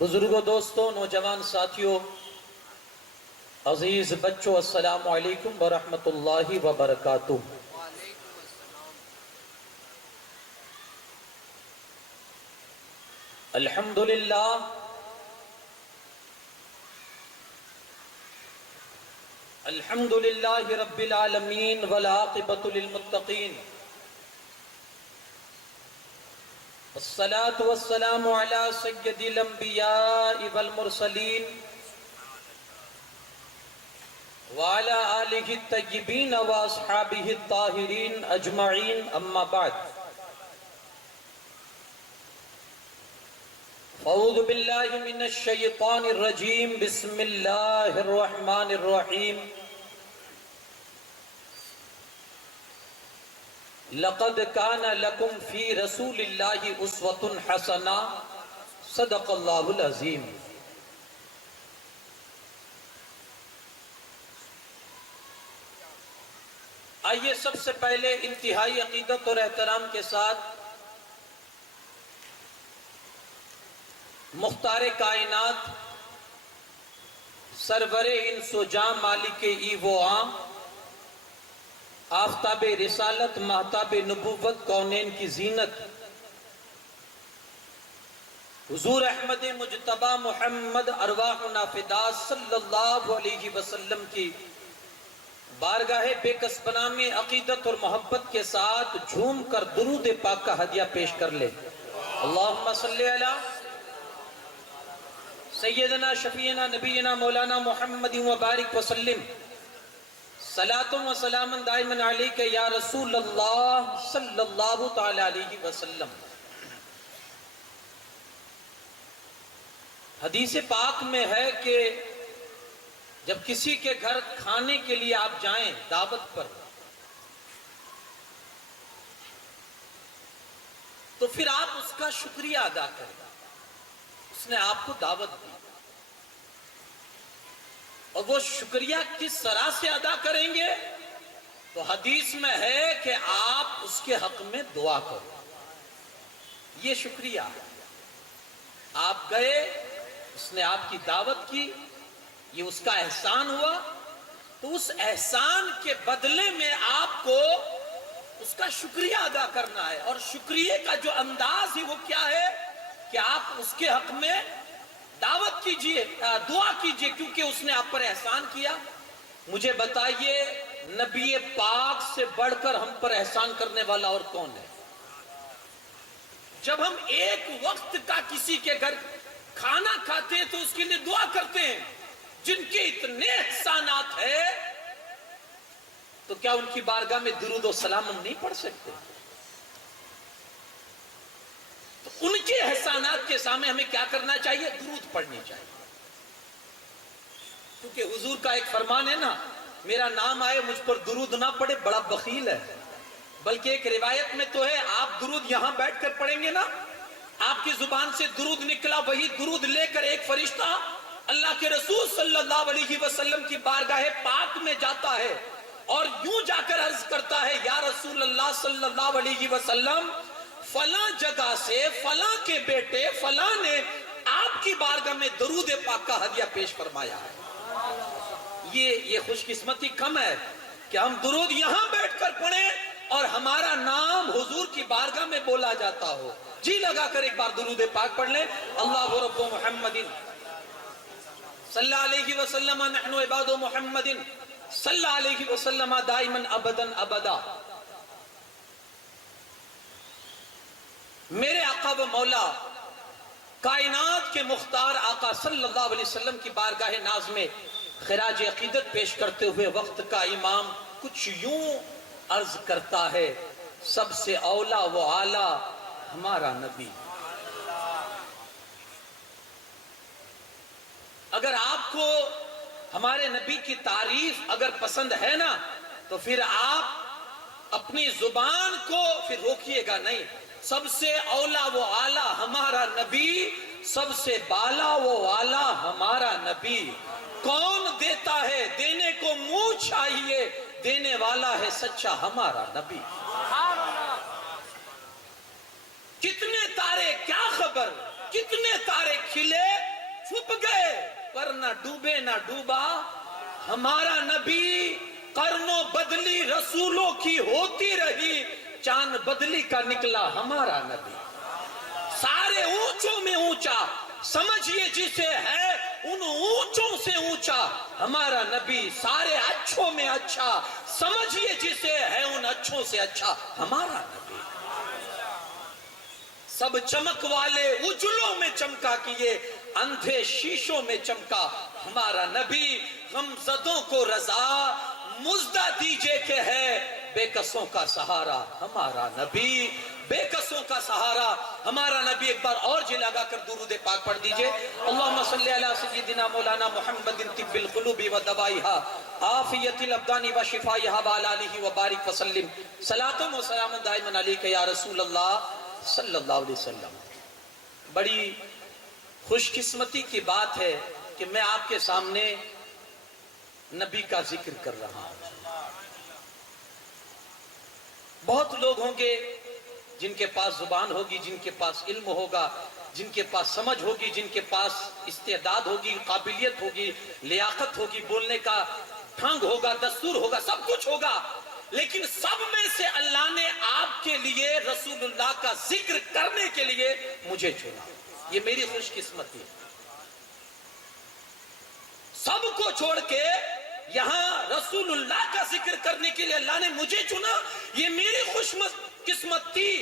بزرگوں، دوستوں، نوجوان ساتھیوں، عزیز بچوں، السلام علیکم ورحمۃ اللہ وبرکاتہ۔ الحمدللہ الحمدللہ رب العالمین والعاقبۃ للمتقین، الصلاة والسلام علی سید الانبیاء والمرسلین وعلی آلہ الطیبین واصحابہ الطاہرین اجمعین، اما بعد۔ اعوذ باللہ من الشیطان الرجیم، بسم اللہ الرحمن الرحیم۔ لقد کان لکم فی رسول اللہ اسوۃ حسنہ، صدق اللہ العظیم۔ آئیے سب سے پہلے انتہائی عقیدت اور احترام کے ساتھ مختار کائنات، سرور انس و جاں، مالک ای و عام، آفتاب رسالت، مہتاب نبوت، کونین کی زینت، حضور احمد مجتبی محمد ارواحنا فدا صلی اللہ علیہ وسلم کی بارگاہ بے کسبنا میں عقیدت اور محبت کے ساتھ جھوم کر درود پاک کا ہدیہ پیش کر لے۔ اللہم صلی علی سیدنا شفیعنا نبینا مولانا محمد وبارک وسلم، صلاۃ و سلام دائما علیک یا رسول اللہ صلی اللہ تعالی علیہ وسلم۔ حدیث پاک میں ہے کہ جب کسی کے گھر کھانے کے لیے آپ جائیں دعوت پر، تو پھر آپ اس کا شکریہ ادا کریں، اس نے آپ کو دعوت دی، اور وہ شکریہ کس طرح سے ادا کریں گے؟ تو حدیث میں ہے کہ آپ اس کے حق میں دعا کرو۔ یہ شکریہ، آپ گئے، اس نے آپ کی دعوت کی، یہ اس کا احسان ہوا، تو اس احسان کے بدلے میں آپ کو اس کا شکریہ ادا کرنا ہے۔ اور شکریہ کا جو انداز ہے وہ کیا ہے کہ آپ اس کے حق میں دعوت کیجئے، دعا کیجئے، کیونکہ اس نے آپ پر احسان کیا۔ مجھے بتائیے، نبی پاک سے بڑھ کر ہم پر احسان کرنے والا اور کون ہے؟ جب ہم ایک وقت کا کسی کے گھر کھانا کھاتے ہیں تو اس کے لیے دعا کرتے ہیں، جن کے اتنے احسانات ہیں، تو کیا ان کی بارگاہ میں درود و سلام ہم نہیں پڑھ سکتے؟ تو ان کے احسانات کے سامنے ہمیں کیا کرنا چاہیے؟ درود پڑھنی چاہیے۔ کیونکہ حضور کا ایک فرمان ہے نا، میرا نام آئے مجھ پر درود نہ پڑھے بڑا بخیل ہے۔ بلکہ ایک روایت میں تو ہے، آپ درود یہاں بیٹھ کر پڑھیں گے نا، آپ کی زبان سے درود نکلا، وہی درود لے کر ایک فرشتہ اللہ کے رسول صلی اللہ علیہ وسلم کی بارگاہ پاک میں جاتا ہے، اور یوں جا کر عرض کرتا ہے، یا رسول اللہ صلی اللہ علیہ وسلم، فلاں جگہ سے فلاں کے بیٹے فلاں نے آپ کی بارگاہ میں درود پاک کا ہدیہ پیش فرمایا ہے۔ یہ خوش قسمتی کم ہے کہ ہم درود یہاں بیٹھ کر پڑھیں اور ہمارا نام حضور کی بارگاہ میں بولا جاتا ہو۔ جی لگا کر ایک بار درود پاک پڑھ لیں۔ اللہ رب محمد صلی اللہ علیہ وسلم، نحن عباد محمد صلی اللہ علیہ وسلم دائما ابدا ابدا۔ میرے آقا و مولا کائنات کے مختار آقا صلی اللہ علیہ وسلم کی بارگاہ ناز میں خراج عقیدت پیش کرتے ہوئے وقت کا امام کچھ یوں عرض کرتا ہے، سب سے اولا و اعلیٰ ہمارا نبی۔ اگر آپ کو ہمارے نبی کی تعریف اگر پسند ہے نا، تو پھر آپ اپنی زبان کو پھر روکیے گا نہیں۔ سب سے اولا و اعلیٰ ہمارا نبی، سب سے بالا و اعلیٰ ہمارا نبی۔ کون دیتا ہے دینے کو منہ چاہیے، دینے والا ہے سچا ہمارا نبی۔ کتنے تارے کیا خبر، کتنے تارے کھلے، پر نہ ڈوبے نہ ڈوبا ہمارا نبی، قرنوں بدلی رسولوں کی ہوتی رہی، چاند بدلی کا نکلا ہمارا نبی۔ سارے اونچوں میں اونچا سمجھیے جسے ہے ان اونچوں سے اونچا ہمارا نبی، سارے اچھوں میں اچھا سمجھیے جسے ہے ان اچھوں سے اچھا ہمارا نبی۔ سب چمک والے اجلوں میں چمکا کیے، اندھے شیشوں میں چمکا ہمارا نبی۔ غمزدوں کو رضا مزدہ دیجئے کہ ہے بے کسوں کا سہارا ہمارا نبی، بے کسوں کا سہارا ہمارا نبی۔ ایک بار اور جی لگا کر درود پاک پڑھ دیجئے۔ اللہم صلی علی سیدنا مولانا محمد طب القلوب و دوائها عافیت الابدان و شفائها وعلی آلہ وبارک وسلم، صلاۃ و سلام دائما علیک یا رسول اللہ صلی اللہ علیہ وسلم۔ بڑی خوش قسمتی کی بات ہے کہ میں آپ کے سامنے نبی کا ذکر کر رہا ہوں۔ بہت لوگ ہوں گے جن کے پاس زبان ہوگی، جن کے پاس علم ہوگا، جن کے پاس سمجھ ہوگی، جن کے پاس استعداد ہوگی، قابلیت ہوگی، لیاقت ہوگی، بولنے کا ڈھنگ ہوگا، دستور ہوگا، سب کچھ ہوگا، لیکن سب میں سے اللہ نے آپ کے لیے رسول اللہ کا ذکر کرنے کے لیے مجھے چنا۔ یہ میری خوش قسمتی ہے۔ سب کو چھوڑ کے یہاں رسول اللہ کا ذکر کرنے کے لیے اللہ نے مجھے چنا، یہ میری خوش قسمت تھی۔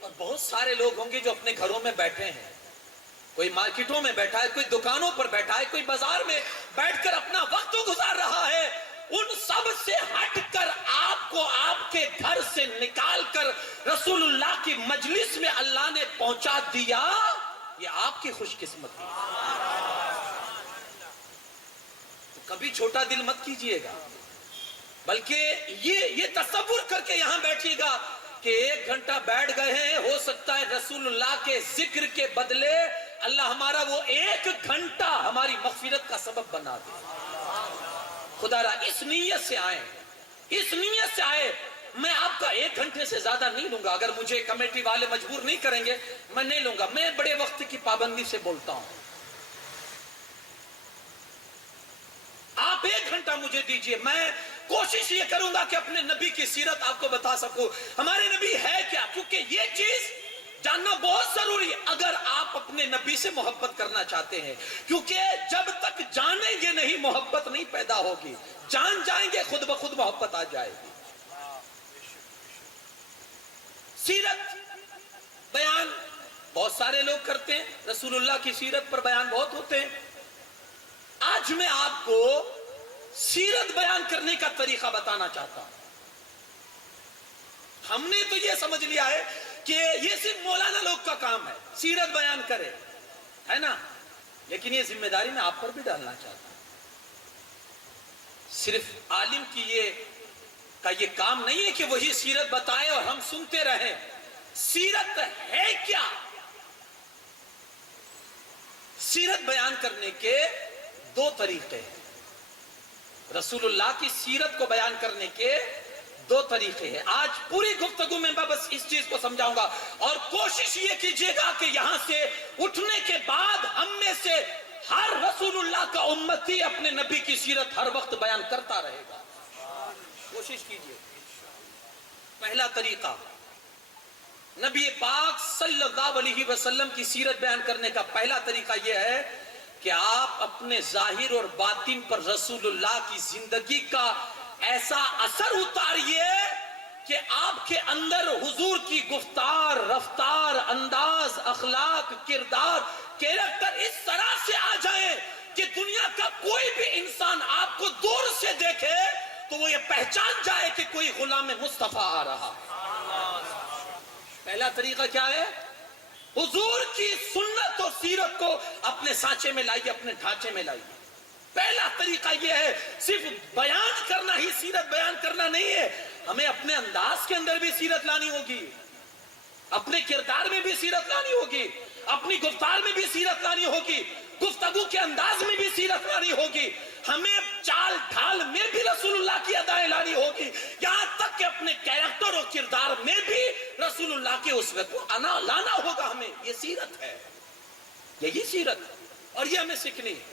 اور بہت سارے لوگ ہوں گے جو اپنے گھروں میں بیٹھے ہیں، کوئی مارکیٹوں میں بیٹھا ہے، کوئی دکانوں پر بیٹھا ہے، کوئی بازار میں بیٹھ کر اپنا وقت گزار رہا ہے۔ ان سب سے ہٹ کر آپ کو آپ کے گھر سے نکال کر رسول اللہ کی مجلس میں اللہ نے پہنچا دیا، یہ آپ کی خوش قسمتی ہے۔ کبھی چھوٹا دل مت کیجئے گا، بلکہ یہ تصور کر کے یہاں بیٹھیے گا کہ 1 گھنٹہ بیٹھ گئے ہیں، ہو سکتا ہے رسول اللہ کے ذکر کے بدلے اللہ ہمارا وہ 1 گھنٹہ ہماری مغفرت کا سبب بنا دے۔ خدا را اس نیت سے آئے، اس نیت سے آئے۔ میں آپ کا 1 گھنٹے سے زیادہ نہیں لوں گا، اگر مجھے کمیٹی والے مجبور نہیں کریں گے میں نہیں لوں گا، میں بڑے وقت کی پابندی سے بولتا ہوں۔ آپ 1 گھنٹہ مجھے دیجئے، میں کوشش یہ کروں گا کہ اپنے نبی کی سیرت آپ کو بتا سکوں، ہمارے نبی ہے کیا، کیونکہ یہ چیز جاننا بہت ضروری ہے اگر آپ اپنے نبی سے محبت کرنا چاہتے ہیں، کیونکہ جب تک جانیں گے نہیں محبت نہیں پیدا ہوگی، جان جائیں گے خود بخود محبت آ جائے گی۔ سیرت بیان بہت سارے لوگ کرتے ہیں، رسول اللہ کی سیرت پر بیان بہت ہوتے ہیں۔ آج میں آپ کو سیرت بیان کرنے کا طریقہ بتانا چاہتا ہوں۔ ہم نے تو یہ سمجھ لیا ہے کہ یہ صرف مولانا لوگ کا کام ہے، سیرت بیان کرے، ہے نا، لیکن یہ ذمہ داری میں آپ پر بھی ڈالنا چاہتا ہوں۔ صرف عالم کی یہ کام نہیں ہے کہ وہی سیرت بتائے اور ہم سنتے رہیں۔ سیرت ہے کیا؟ سیرت بیان کرنے کے 2 طریقے ہیں۔ رسول اللہ کی سیرت کو بیان کرنے کے 2 طریقے ہیں۔ آج پوری گفتگو میں بس اس چیز کو سمجھاؤں گا، اور کوشش یہ کیجئے گا کہ یہاں سے اٹھنے کے بعد ہم میں سے ہر رسول اللہ کا امتی اپنے نبی کی سیرت ہر وقت بیان کرتا رہے گا۔ کوشش کیجئے۔ پہلا طریقہ، نبی پاک صلی اللہ علیہ وسلم کی سیرت بیان کرنے کا پہلا طریقہ یہ ہے کہ آپ اپنے ظاہر اور باطن پر رسول اللہ کی زندگی کا ایسا اثر اتاریے کہ آپ کے اندر حضور کی گفتار، رفتار، انداز، اخلاق، کردار، کیریکٹر اس طرح سے آ جائیں کہ دنیا کا کوئی بھی انسان آپ کو دور سے دیکھے تو وہ یہ پہچان جائے کہ کوئی غلام مصطفیٰ آ رہا ہے۔ پہلا طریقہ کیا ہے؟ حضور کی سنت اور سیرت کو اپنے سانچے میں لائیے، اپنے ڈھانچے میں لائیے۔ پہلا طریقہ یہ ہے، صرف بیان کرنا ہی سیرت بیان کرنا نہیں ہے، ہمیں اپنے انداز کے اندر بھی سیرت لانی ہوگی، اپنے کردار میں بھی سیرت لانی ہوگی، اپنی گفتار میں بھی سیرت لانی ہوگی، گفتگو کے انداز میں بھی سیرت لانی ہوگی، ہمیں چال ڈھال میں بھی رسول اللہ کی ادائیں لانی ہوگی، یہاں تک کہ اپنے کیریکٹر اور کردار میں بھی رسول اللہ کے اسوے کو لانا ہوگا۔ ہمیں یہ سیرت ہے، یہی سیرت ہے، اور یہ ہمیں سیکھنی ہے۔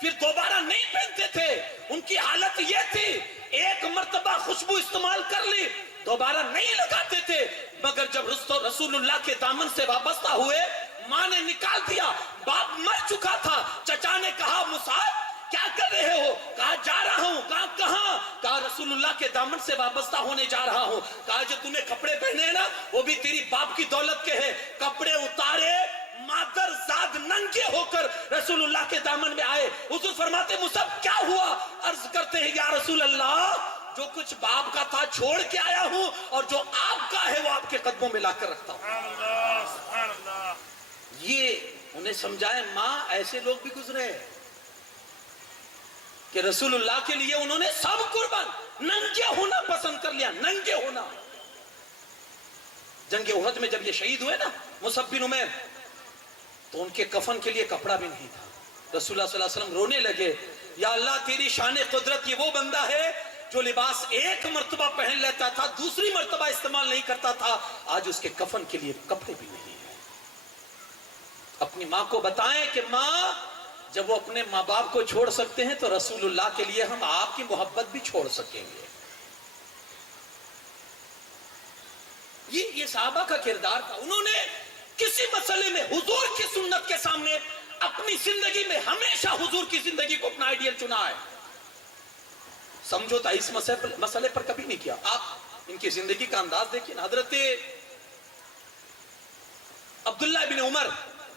پھر دوبارہ نہیں پہنتے تھے. ان کی حالت یہ تھی ایک مرتبہ خوشبو استعمال کر لی دوبارہ نہیں لگاتے تھے. مگر جب رسول اللہ کے دامن سے وابستہ ہوئے ماں نے نکال دیا. باپ مر چکا تھا. چچا نے کہا مصعب کیا کر رہے ہو؟ کہا جا رہا ہوں. کہاں؟ کہا رسول اللہ کے دامن سے وابستہ ہونے جا رہا ہوں. کہا جو تُو نے کپڑے پہنے ہیں نا وہ بھی تیری باپ کی دولت کے ہیں. کپڑے اتارے مادر زاد ننگے ہو کر رسول اللہ کے دامن میں آئے. حضور فرماتے مصعب کیا ہوا؟ عرض کرتے ہیں یا رسول اللہ جو کچھ باپ کا تھا چھوڑ کے آیا ہوں اور جو آپ کا ہے وہ آپ کے قدموں میں لا کر رکھتا ہوں. سبحان اللہ. یہ انہیں سمجھائے ماں ایسے لوگ بھی گزرے کہ رسول اللہ کے لیے انہوں نے سب قربان ننگے ہونا پسند کر لیا. ننگے ہونا. جنگ احد میں جب یہ شہید ہوئے نا مصعب بن عمیر تو ان کے کفن کے لیے کپڑا بھی نہیں تھا. رسول اللہ صلی اللہ علیہ وسلم رونے لگے یا اللہ تیری شان قدرت. یہ وہ بندہ ہے جو لباس ایک مرتبہ پہن لیتا تھا دوسری مرتبہ استعمال نہیں کرتا تھا. آج اس کے کفن کے لیے کپڑے بھی نہیں ہیں. اپنی ماں کو بتائیں کہ ماں جب وہ اپنے ماں باپ کو چھوڑ سکتے ہیں تو رسول اللہ کے لیے ہم آپ کی محبت بھی چھوڑ سکیں گے. یہ صحابہ کا کردار تھا. انہوں نے کسی مسئلے میں حضور کی سنت کے سامنے اپنی زندگی میں ہمیشہ حضور کی زندگی کو اپنا آئیڈیل چنا ہے. سمجھوتا اس مسئلے پر کبھی نہیں کیا. آپ ان کی زندگی کا انداز دیکھیں. حضرت عبداللہ بن عمر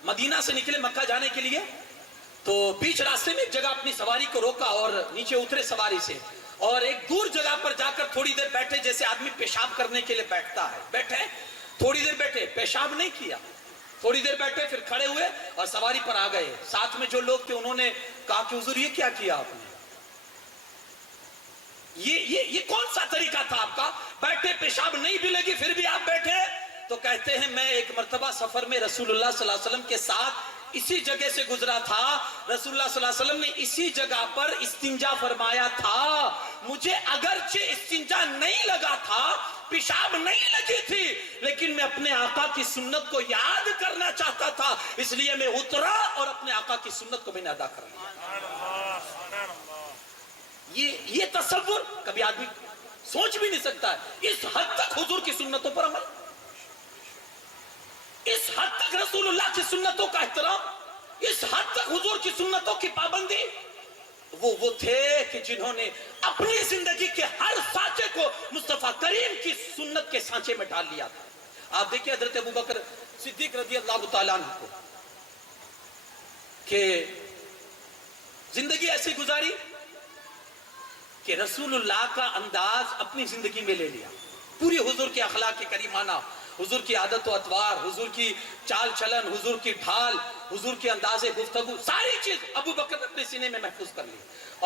مدینہ سے نکلے مکہ جانے کے لیے تو بیچ راستے میں ایک جگہ اپنی سواری کو روکا اور نیچے اترے سواری سے اور ایک دور جگہ پر جا کر تھوڑی دیر بیٹھے جیسے آدمی پیشاب کرنے کے لیے بیٹھتا ہے. بیٹھے تھوڑی دیر بیٹھے پیشاب نہیں کیا. تھوڑی دیر بیٹھے پھر کھڑے ہوئے اور سواری پر آ گئے. ساتھ میں جو لوگ تھے انہوں نے کہا کہ حضور یہ کیا کیا آپ نے؟ یہ کون سا طریقہ تھا آپ کا؟ بیٹھے پیشاب نہیں بھی لگی پھر بھی آپ بیٹھے. تو کہتے ہیں میں ایک مرتبہ سفر میں رسول اللہ صلی اللہ علیہ وسلم کے ساتھ اسی جگہ سے گزرا تھا. رسول اللہ صلی اللہ علیہ وسلم نے اسی جگہ پر استنجا فرمایا تھا. مجھے اگرچہ استنجا نہیں لگا تھا پیشاب نہیں لگی تھی لیکن میں اپنے آقا کی سنت کو یاد کرنا چاہتا تھا اس لیے میں اترا اور اپنے آقا کی سنت کو میں نے ادا کر لیا. یہ تصور کبھی آدمی سوچ بھی نہیں سکتا ہے. اس حد تک حضور کی سنتوں پر عمل, اس حد تک رسول اللہ کی سنتوں کا احترام, اس حد تک حضور کی سنتوں کی پابندی. وہ تھے کہ جنہوں نے اپنی زندگی کے ہر سانچے کو مصطفیٰ کریم کی سنت کے سانچے میں ڈال لیا تھا. آپ دیکھیں حضرت ابوبکر صدیق رضی اللہ تعالیٰ عنہ کو کہ زندگی ایسی گزاری کہ رسول اللہ کا انداز اپنی زندگی میں لے لیا. پوری حضور کے اخلاق کریمانہ, حضور کی عادت و اطوار, حضور کی چال چلن, حضور کی ڈھال, حضور کے انداز گفتگو, ساری چیز ابو بکر نے اپنے سینے میں محفوظ کر لی.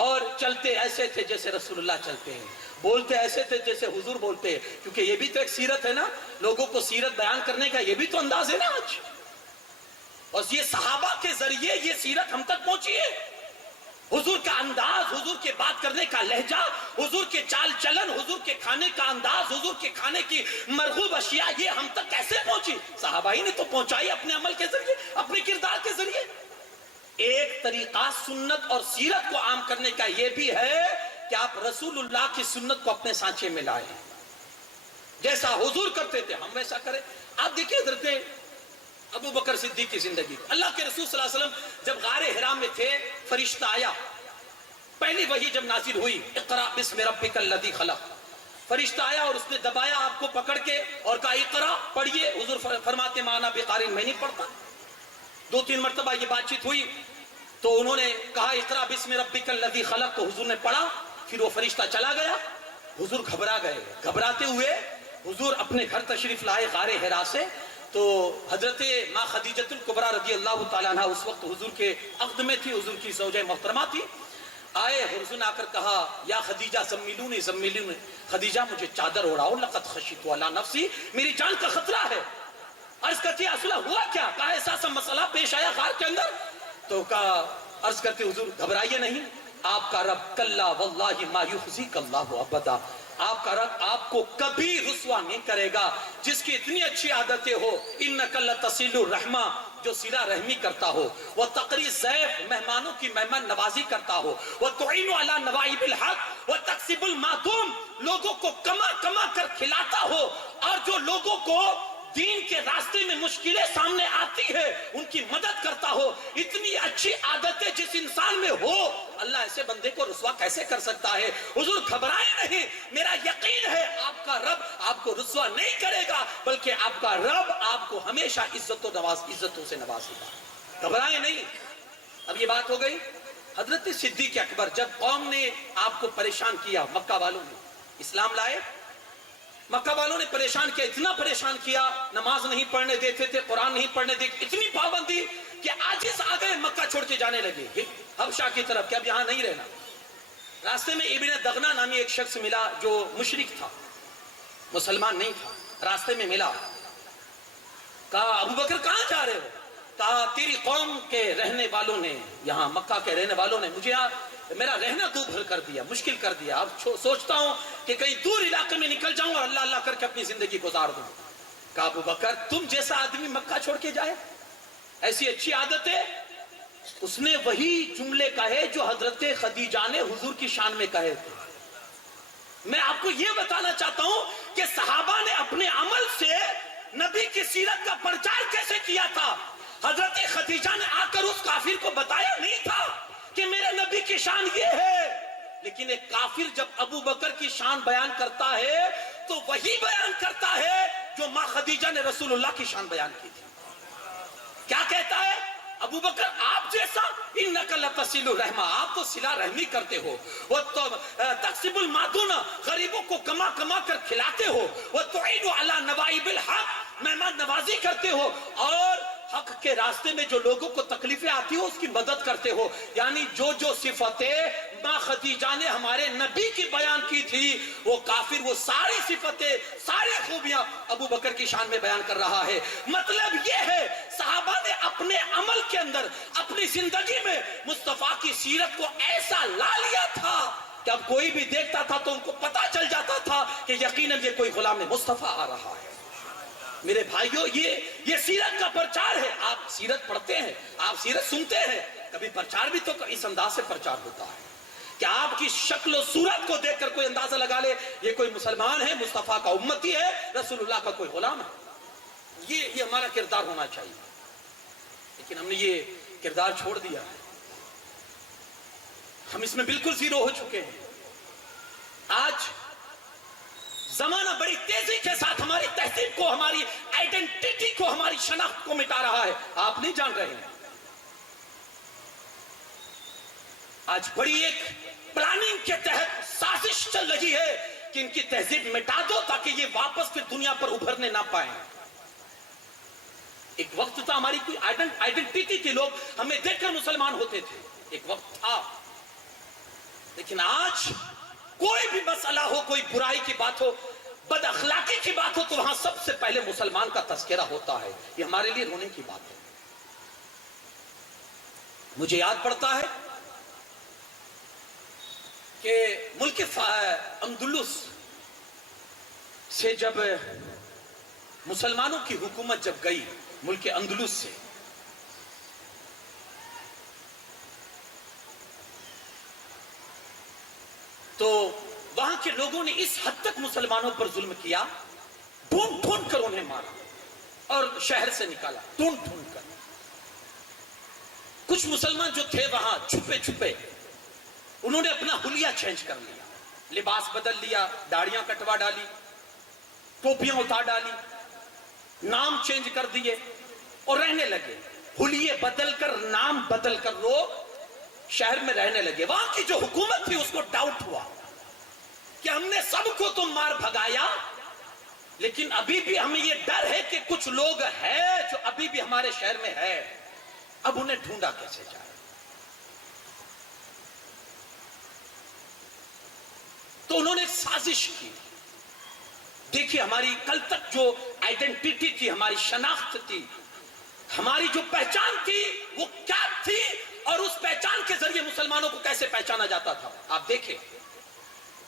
اور چلتے ایسے تھے جیسے رسول اللہ چلتے ہیں, بولتے ایسے تھے جیسے حضور بولتے ہیں, کیونکہ یہ بھی تو ایک سیرت ہے نا. لوگوں کو سیرت بیان کرنے کا یہ بھی تو انداز ہے نا آج. اور یہ صحابہ کے ذریعے یہ سیرت ہم تک پہنچی ہے. حضور کا انداز, حضور کے بات کرنے کا لہجہ, حضور کے چال چلن, حضور کے کھانے کا انداز, حضور کے کھانے کی مرغوب اشیاء, یہ ہم تک کیسے پہنچی؟ صحابہ ہی نے تو پہنچائی اپنے عمل کے ذریعے, اپنے کردار کے ذریعے. ایک طریقہ سنت اور سیرت کو عام کرنے کا یہ بھی ہے کہ آپ رسول اللہ کی سنت کو اپنے سانچے میں لائیں. جیسا حضور کرتے تھے ہم ویسا کریں. آپ دیکھیں حضرت ابو بکر صدیق کی زندگی. اللہ کے رسول صلی اللہ علیہ وسلم جب غار حرا میں تھے, فرشتہ آیا, پہلی وحی جب نازل ہوئی, اقرا بسم ربک الذی خلق, فرشتہ آیا اور اس نے دبایا آپ کو پکڑ کے اور کہا اقرا پڑھیے. حضور فرماتے مانا بقارئ, میں نہیں پڑھتا. 2-3 مرتبہ یہ بات چیت ہوئی تو انہوں نے کہا اقرا بسم ربک الذی خلق, تو حضور نے پڑھا. پھر وہ فرشتہ چلا گیا. حضور گھبرا گئے. گھبراتے ہوئے حضور اپنے گھر تشریف لائے غار حرا سے. تو حضرت ماں خدیجۃ الکبریٰ رضی اللہ تعالیٰ عنہ اس وقت حضور کے عقد میں تھی, حضور کی زوجہ محترمہ تھی. آئے, حضور نے آ کر کہا یا خدیجہ زمیلونی زمیلونی, خدیجہ مجھے چادر اڑاؤ, لقد خشیت علی نفسی, میری جان کا خطرہ ہے. عرض کرتی اصلہ ہوا کیا؟ کہا ایسا سا مسئلہ پیش آیا غار کے اندر. تو کہا عرض کرتے حضور گھبرائیے نہیں, آپ کا رب کلا واللہ ما یخزیک اللہ ابدا, آپ کا رب آپ کو کبھی رسوا نہیں کرے گا. جس کی اتنی اچھی عادتیں ہو, انک لتصل الرحمہ, جو صلہ رحمی کرتا ہو, وہ تقری ضیف, مہمانوں کی مہمان نوازی کرتا ہو, وہ تعین علی نوائب الحق, وہ تکسب المعدوم, لوگوں کو کما کما کر کھلاتا ہو, اور جو لوگوں کو دین کے راستے میں مشکلیں سامنے آتی ہے ان کی مدد کرتا ہو. اتنی اچھی عادتیں جس انسان میں ہو, اللہ ایسے بندے کو رسوا کیسے کر سکتا ہے؟ حضور گھبرائے نہیں, میرا یقین ہے آپ کا رب آپ کو رسوا نہیں کرے گا, بلکہ آپ کا رب آپ کو ہمیشہ عزتوں سے نوازے گا. گھبرائے نہیں. اب یہ بات ہو گئی. حضرت صدیق اکبر, جب قوم نے آپ کو پریشان کیا, مکہ والوں نے, اسلام لائے, مکہ والوں نے پریشان کیا, اتنا پریشان کیا, نماز نہیں پڑھنے دیتے تھے, قرآن نہیں پڑھنے دیتے, اتنی پابندی کہ عاجز آ گئے, مکہ چھوڑ کے جانے لگے حبشہ کی طرف کہ اب یہاں نہیں رہنا. راستے میں ابن دغنہ نامی ایک شخص ملا جو مشرک تھا, مسلمان نہیں تھا. راستے میں ملا, کہا ابو بکر کہاں جا رہے ہو؟ کہا تیری قوم کے رہنے والوں نے, یہاں مکہ کے رہنے والوں نے مجھے یہاں میرا رہنا دو بھر کر دیا, مشکل کر دیا. اب سوچتا ہوں کہ کہیں دور علاقے میں نکل جاؤں اور اللہ اللہ کر کے اپنی زندگی گزار دوں. کہا ابو بکر تم جیسا آدمی مکہ چھوڑ کے جائے, ایسی اچھی عادت ہے؟ اس نے وہی جملے کہے جو حضرت خدیجہ نے حضور کی شان میں کہے تھے. میں آپ کو یہ بتانا چاہتا ہوں کہ صحابہ نے اپنے عمل سے نبی کی سیرت کا پرچار کیسے کیا تھا. حضرت خدیجہ نے آ کر اس کافر کو بتایا نہیں تھا کہ میرے نبی کی شان یہ ہے, لیکن ایک کافر جب ابو بکر کی شان بیان کرتا ہے تو وہی بیان کرتا ہے جو ماں خدیجہ نے رسول اللہ کی شان بیان کی تھی. کیا کہتا ہے ابو بکر, آپ جیسا انک لتصل الرحمہ, آپ تو صلہ رحمی کرتے ہو, وہ تکسب المعدوم, غریبوں کو کما کما کر کھلاتے ہو, وہ تعین علی نوائب الحق, مہمان نوازی کرتے ہو, اور حق کے راستے میں جو لوگوں کو تکلیفیں آتی ہو اس کی مدد کرتے ہو. یعنی جو صفتیں ماں خدیجہ نے ہمارے نبی کی بیان کی تھی, وہ کافر وہ ساری صفتیں, ساری خوبیاں ابو بکر کی شان میں بیان کر رہا ہے. مطلب یہ ہے صحابہ نے اپنے عمل کے اندر, اپنی زندگی میں مصطفیٰ کی سیرت کو ایسا لا لیا تھا کہ اب کوئی بھی دیکھتا تھا تو ان کو پتا چل جاتا تھا کہ یقیناً یہ کوئی غلام مصطفیٰ آ رہا ہے. میرے بھائیوں, یہ سیرت کا پرچار ہے. آپ سیرت پڑھتے ہیں, آپ سیرت سنتے ہیں, کبھی پرچار بھی تو اس انداز سے پرچار ہوتا ہے کہ آپ کی شکل و صورت کو دیکھ کر کوئی اندازہ لگا لے یہ کوئی مسلمان ہے, مصطفیٰ کا امتی ہے, رسول اللہ کا کوئی غلام ہے. یہ ہمارا کردار ہونا چاہیے, لیکن ہم نے یہ کردار چھوڑ دیا ہے. ہم اس میں بالکل زیرو ہو چکے ہیں. آج زمانہ بڑی تیزی کے ساتھ ہماری تہذیب کو, ہماری آئیڈینٹی کو, ہماری شناخت کو مٹا رہا ہے. آپ نہیں جان رہے ہیں. آج بڑی ایک پلاننگ کے تحت سازش چل رہی ہے کہ ان کی تہذیب مٹا دو تاکہ یہ واپس پھر دنیا پر ابھرنے نہ پائیں. ایک وقت تھا ہماری کوئی آئیڈینٹی تھی, لوگ ہمیں دیکھ کر مسلمان ہوتے تھے, ایک وقت تھا. لیکن آج کوئی بھی مسئلہ ہو, کوئی برائی کی بات ہو, بد اخلاقی کی بات ہو, تو وہاں سب سے پہلے مسلمان کا تذکرہ ہوتا ہے. یہ ہمارے لیے رونے کی بات ہے. مجھے یاد پڑتا ہے کہ ملک اندلس سے جب مسلمانوں کی حکومت جب گئی ملک اندلس سے, تو وہاں کے لوگوں نے اس حد تک مسلمانوں پر ظلم کیا, ڈھونڈ ڈھونڈ کر انہیں مارا اور شہر سے نکالا, ڈھونڈ ڈھونڈ کر. کچھ مسلمان جو تھے وہاں چھپے چھپے, انہوں نے اپنا حلیہ چینج کر لیا, لباس بدل لیا, داڑیاں کٹوا ڈالی, ٹوپیاں اتار ڈالی, نام چینج کر دیے اور رہنے لگے. حلیے بدل کر, نام بدل کر وہ شہر میں رہنے لگے. وہاں کی جو حکومت تھی اس کو ڈاؤٹ ہوا کہ ہم نے سب کو تو مار بھگایا, لیکن ابھی بھی ہمیں یہ ڈر ہے کہ کچھ لوگ ہیں جو ابھی بھی ہمارے شہر میں ہے, اب انہیں ڈھونڈا کیسے جائے. تو انہوں نے ایک سازش کی. دیکھیے ہماری کل تک جو آئیڈینٹی تھی, ہماری شناخت تھی, ہماری جو پہچان تھی وہ کیا تھی, اور اس پہچان کے ذریعے مسلمانوں کو کیسے پہچانا جاتا تھا. آپ دیکھیں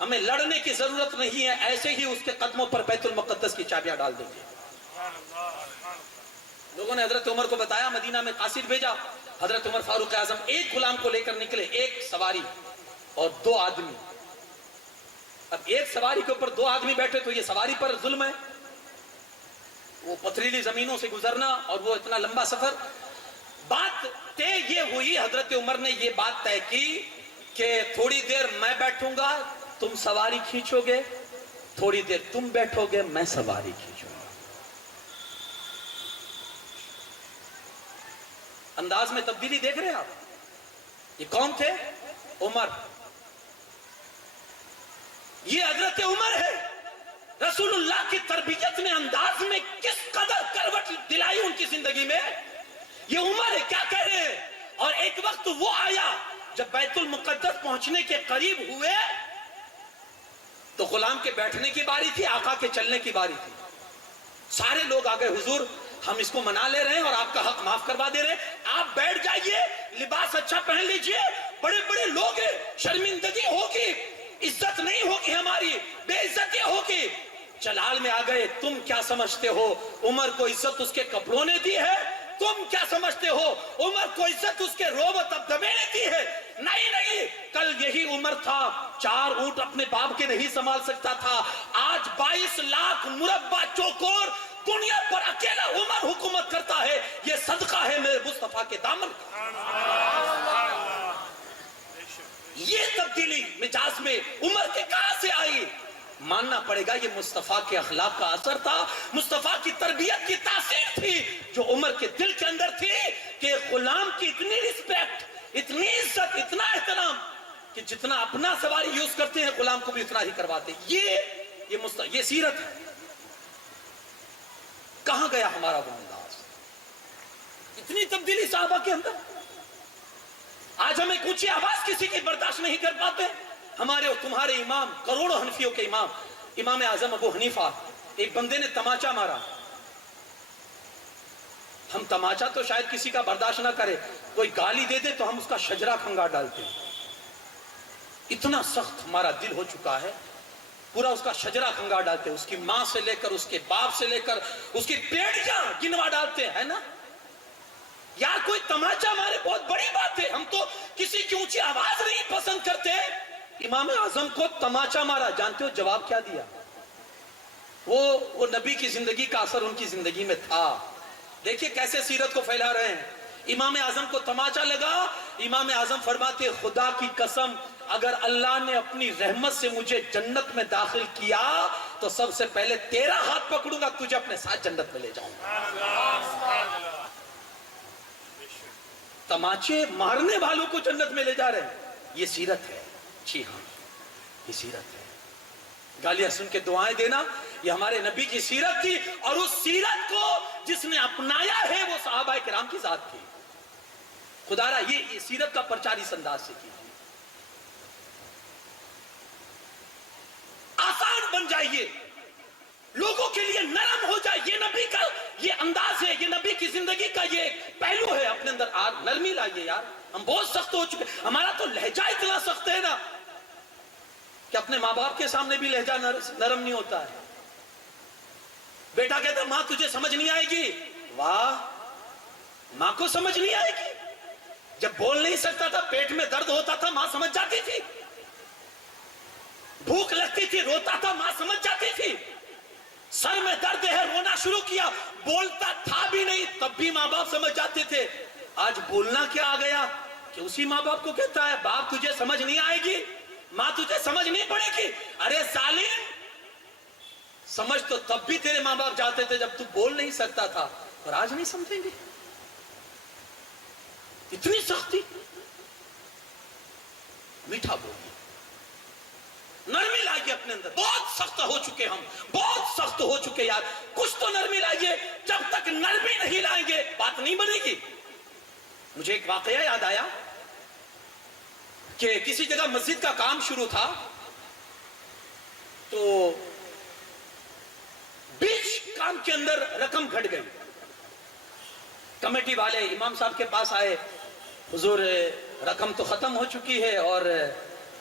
ہمیں لڑنے کی ضرورت نہیں ہے, ایسے ہی اس کے قدموں پر بیت المقدس کی چابیاں ڈال دیں گے. لوگوں نے حضرت عمر کو بتایا, مدینہ میں قاصد بھیجا. حضرت عمر فاروق اعظم ایک غلام کو لے کر نکلے, ایک سواری اور 2 آدمی. اب ایک سواری کے اوپر 2 آدمی بیٹھے تو یہ سواری پر ظلم ہے, وہ پتھریلی زمینوں سے گزرنا اور وہ اتنا لمبا سفر. بات طے یہ ہوئی, حضرت عمر نے یہ بات طے کی کہ تھوڑی دیر میں بیٹھوں گا, تم سواری کھینچو گے, تھوڑی دیر تم بیٹھو گے, میں سواری کھینچوں گا. انداز میں تبدیلی دیکھ رہے ہیں آپ. یہ کون تھے؟ عمر. یہ حضرت عمر ہے. رسول اللہ کی تربیت میں انداز میں کس قدر کروٹ دلائی ان کی زندگی میں. یہ عمر ہے, کیا کہہ رہے ہیں. اور ایک وقت وہ آیا جب بیت المقدس پہنچنے کے قریب ہوئے تو غلام کے بیٹھنے کی باری تھی, آقا کے چلنے کی باری تھی. سارے لوگ آ گئے, حضور ہم اس کو منا لے رہے ہیں اور آپ کا حق معاف کروا دے رہے ہیں, آپ بیٹھ جائیے, لباس اچھا پہن لیجئے, بڑے بڑے لوگ ہیں, شرمندگی ہوگی, عزت نہیں ہوگی, ہماری بے عزتی ہوگی. جلال میں آ گئے. تم کیا سمجھتے ہو عمر کو عزت اس کے کپڑوں نے دی ہے؟ تم کیا سمجھتے ہو عمر کو عزت اس کے روب و دبدبے نے دی ہے؟ نہیں نہیں, کل یہی عمر تھا 4 اونٹ اپنے باپ کے نہیں سنبھال سکتا تھا, آج 22 لاکھ مربع چوکور دنیا پر اکیلا عمر حکومت کرتا ہے. یہ صدقہ ہے میرے مصطفیٰ کے دامن. یہ تبدیلی مزاج میں عمر کے کہاں سے آئی؟ ماننا پڑے گا یہ مصطفیٰ کے اخلاق کا اثر تھا, مصطفیٰ کی تربیت کی تاثیر تھی جو عمر کے دل کے اندر تھی کہ غلام کی اتنی رسپیکٹ, اتنی عزت, اتنا احترام کہ جتنا اپنا سواری یوز کرتے ہیں غلام کو بھی اتنا ہی کرواتے. یہ سیرت ہے. کہاں گیا ہمارا وہ انداز؟ اتنی تبدیلی صحابہ کے اندر. آج ہم ایک اونچی آواز کسی کی برداشت نہیں کر پاتے. ہمارے اور تمہارے امام, کروڑوں حنفیوں کے امام, امام اعظم ابو حنیفہ, ایک بندے نے تماچا مارا. ہم تماچا تو شاید کسی کا برداشت نہ کرے, کوئی گالی دے دے تو ہم اس کا شجرا کھنگا ڈالتے ہیں. اتنا سخت ہمارا دل ہو چکا ہے, پورا اس کا شجرا کھنگا ڈالتے ہیں, اس کی ماں سے لے کر, اس کے باپ سے لے کر, اس کی پیڑیاں گنوا ڈالتے ہیں نا. یار کوئی تماچا مارے بہت بڑی بات ہے, ہم تو کسی کی اونچی آواز نہیں پسند کرتے. امام اعظم کو تماچا مارا, جانتے ہو جواب کیا دیا؟ وہ نبی کی زندگی کا اثر ان کی زندگی میں تھا. دیکھیے کیسے سیرت کو پھیلا رہے ہیں. امام اعظم کو تماچا لگا, امام اعظم فرماتے خدا کی قسم اگر اللہ نے اپنی رحمت سے مجھے جنت میں داخل کیا تو سب سے پہلے تیرا ہاتھ پکڑوں گا, تجھے اپنے ساتھ جنت میں لے جاؤں گا. تماچے مارنے والوں کو جنت میں لے جا رہے ہیں. یہ سیرت ہے. جی ہاں, یہ سیرت ہے. گالیاں سن کے دعائیں دینا یہ ہمارے نبی کی سیرت تھی, اور اس سیرت کو جس نے اپنایا ہے وہ صحابہ کرام کی ذات تھی. خدا را یہ سیرت کا پرچار اس انداز سے کیجیے. آسان بن جائیے, لوگوں کے لیے نرم ہو جائے. یہ نبی کا یہ انداز ہے, یہ نبی کی زندگی کا یہ پہلو ہے. اپنے اندر نرمی لائیے یار. ہم بہت سخت ہو چکے, ہمارا تو لہجہ اتنا سخت ہے نا کہ اپنے ماں باپ کے سامنے بھی لہجہ نرم نہیں ہوتا ہے. بیٹا کہتا ماں تجھے سمجھ نہیں آئے گی. واہ, ماں کو سمجھ نہیں آئے گی. جب بول نہیں سکتا تھا, پیٹ میں درد ہوتا تھا, ماں سمجھ جاتی تھی. بھوک لگتی تھی, روتا تھا, ماں سمجھ جاتی تھی. سر میں درد ہے, رونا شروع کیا, بولتا تھا بھی نہیں, تب بھی ماں باپ سمجھ جاتے تھے. آج بولنا کیا آ گیا کہ اسی ماں باپ کو کہتا ہے باپ تجھے سمجھ نہیں آئے گی, ماں تجھے سمجھ نہیں پڑے گی. ارے ظالم, سمجھ تو تب بھی تیرے ماں باپ جاتے تھے جب تو بول نہیں سکتا تھا, اور آج نہیں سمجھیں گے. اتنی سختی. میٹھا بولیے, نرمی لائیے اپنے اندر. بہت سخت ہو چکے ہم, بہت سخت ہو چکے یار. کچھ تو نرمی لائیے. جب تک نرمی نہیں لائیں گے بات نہیں بنے گی. مجھے ایک واقعہ یاد آیا کہ کسی جگہ مسجد کا کام شروع تھا, تو بیچ کام کے اندر رقم گھٹ گئی. کمیٹی والے امام صاحب کے پاس آئے, حضور رقم تو ختم ہو چکی ہے اور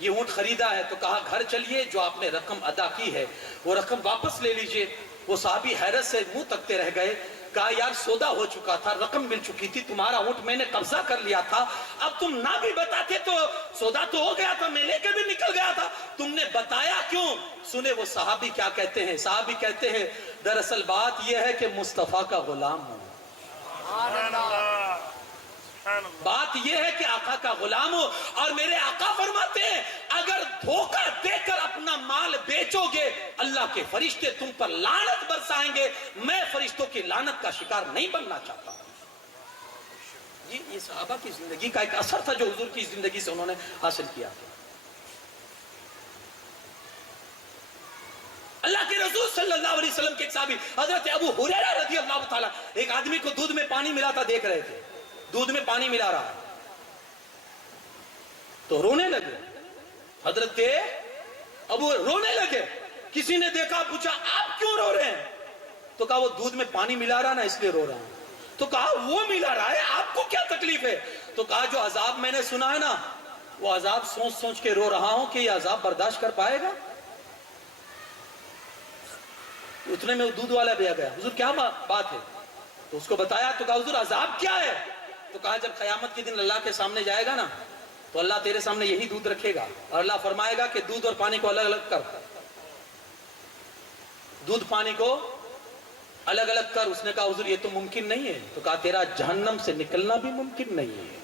یہ اونٹ خریدا ہے، تو کہا گھر چلیے، جو آپ نے رقم ادا کی ہے وہ رقم واپس لے لیجئے۔ وہ صحابی حیرت سے منہ تکتے رہ گئے، کہا یار سودا ہو چکا تھا، رقم مل چکی تھی، تمہارا اونٹ میں نے قبضہ کر لیا تھا، اب تم نہ بھی بتاتے تو سودا تو ہو گیا تھا، میں لے کے بھی نکل گیا تھا، تم نے بتایا کیوں؟ سنے وہ صحابی کیا کہتے ہیں، صحابی کہتے ہیں دراصل بات یہ ہے کہ مصطفیٰ کا غلام ہوں، بات یہ ہے کہ آقا کا غلام ہو، اور میرے آقا فرماتے ہیں اگر دھوکہ دے کر اپنا مال بیچو گے اللہ کے فرشتے تم پر لعنت برسائیں گے، میں فرشتوں کی لعنت کا شکار نہیں بننا چاہتا۔ یہ صحابہ کی زندگی کا ایک اثر تھا جو حضور کی زندگی سے انہوں نے حاصل کیا۔ اللہ کے رسول صلی اللہ علیہ وسلم کے ایک صحابی حضرت ابو ہریرہ رضی اللہ تعالیٰ، ایک آدمی کو دودھ میں پانی ملاتا دیکھ رہے تھے، دودھ میں پانی ملا رہا ہے تو رونے لگے، حضرت ابو رونے لگے، کسی نے دیکھا پوچھا آپ کیوں رو رہے ہیں؟ تو کہا وہ دودھ میں پانی ملا رہا نا اس لیے رو رہا ہوں۔ تو کہا وہ ملا رہا ہے آپ کو کیا تکلیف ہے؟ تو کہا جو عذاب میں نے سنا ہے نا وہ عذاب سوچ سوچ کے رو رہا ہوں کہ یہ عذاب برداشت کر پائے گا۔ اتنے میں وہ دودھ والا بھی آ گیا، حضور کیا بات ہے؟ تو اس کو بتایا، تو کہا حضور عذاب کیا ہے؟ تو کہا جب قیامت کے دن اللہ کے سامنے جائے گا نا تو اللہ تیرے سامنے یہی دودھ رکھے گا اور اللہ فرمائے گا کہ دودھ اور پانی کو الگ الگ کر، دودھ پانی کو الگ الگ کر۔ اس نے کہا حضور یہ تو ممکن نہیں ہے۔ تو کہا تیرا جہنم سے نکلنا بھی ممکن نہیں ہے،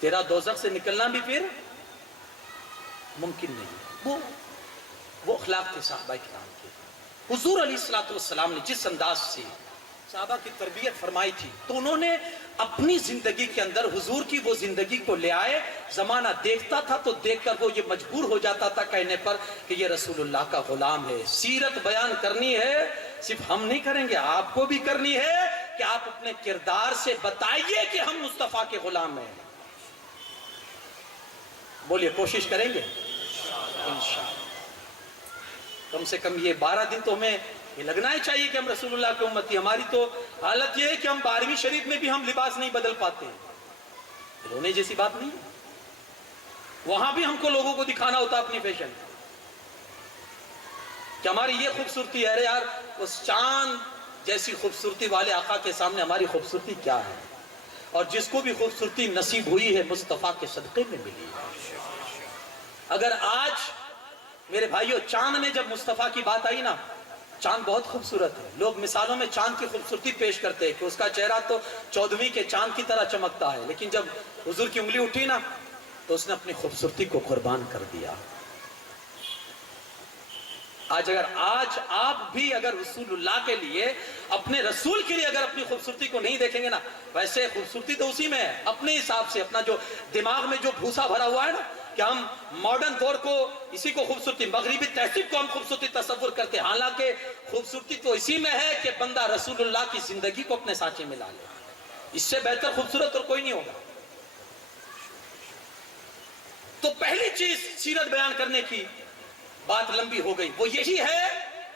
تیرا دوزخ سے نکلنا بھی پھر ممکن نہیں ہے۔ وہ اخلاق تھے صحابہ کرام کے۔ حضور علیہ السلام نے جس انداز سے صحابہ کی تربیت فرمائی تھی تو انہوں نے اپنی زندگی کے اندر حضور کی وہ زندگی کو لے آئے۔ زمانہ دیکھتا تھا تو دیکھ کر وہ یہ مجبور ہو جاتا تھا کہنے پر کہ یہ رسول اللہ کا غلام ہے۔ سیرت بیان کرنی ہے صرف ہم نہیں کریں گے، آپ کو بھی کرنی ہے کہ آپ اپنے کردار سے بتائیے کہ ہم مصطفیٰ کے غلام ہیں۔ بولیے کوشش کریں گے انشاءاللہ۔ کم سے کم یہ 12 دن تو ہمیں یہ لگنا ہی چاہیے کہ ہم رسول اللہ کی امتی۔ ہماری تو حالت یہ ہے کہ ہم 12ویں شریف میں بھی ہم لباس نہیں بدل پاتے، رونے جیسی بات نہیں ہے، وہاں بھی ہم کو لوگوں کو دکھانا ہوتا اپنی فیشن کہ ہماری یہ خوبصورتی ہے۔ ارے یار اس چاند جیسی خوبصورتی والے آقا کے سامنے ہماری خوبصورتی کیا ہے؟ اور جس کو بھی خوبصورتی نصیب ہوئی ہے مصطفیٰ کے صدقے میں ملی ہے۔ اگر آج میرے بھائیو چاند میں جب مصطفیٰ کی بات آئی نا، چاند بہت خوبصورت ہے، لوگ مثالوں میں چاند کی خوبصورتی پیش کرتے ہیں کہ اس کا چہرہ تو 14ویں کے چاند کی طرح چمکتا ہے، لیکن جب حضور کی انگلی اٹھی نا تو اس نے اپنی خوبصورتی کو قربان کر دیا۔ آج آپ بھی اگر رسول اللہ کے لیے، اپنے رسول کے لیے اگر اپنی خوبصورتی کو نہیں دیکھیں گے نا، ویسے خوبصورتی تو اسی میں ہے، اپنے حساب سے اپنا جو دماغ میں جو بھوسا بھرا ہوا ہے نا کہ ہم ماڈرن دور کو اسی کو خوبصورتی، مغربی تہذیب کو ہم خوبصورتی تصور کرتے ہیں، حالانکہ خوبصورتی تو اسی میں ہے کہ بندہ رسول اللہ کی زندگی کو اپنے سانچے میں لا لے۔ اس سے بہتر خوبصورت اور کوئی نہیں ہوگا۔ تو پہلی چیز سیرت بیان کرنے کی بات لمبی ہو گئی، وہ یہی ہے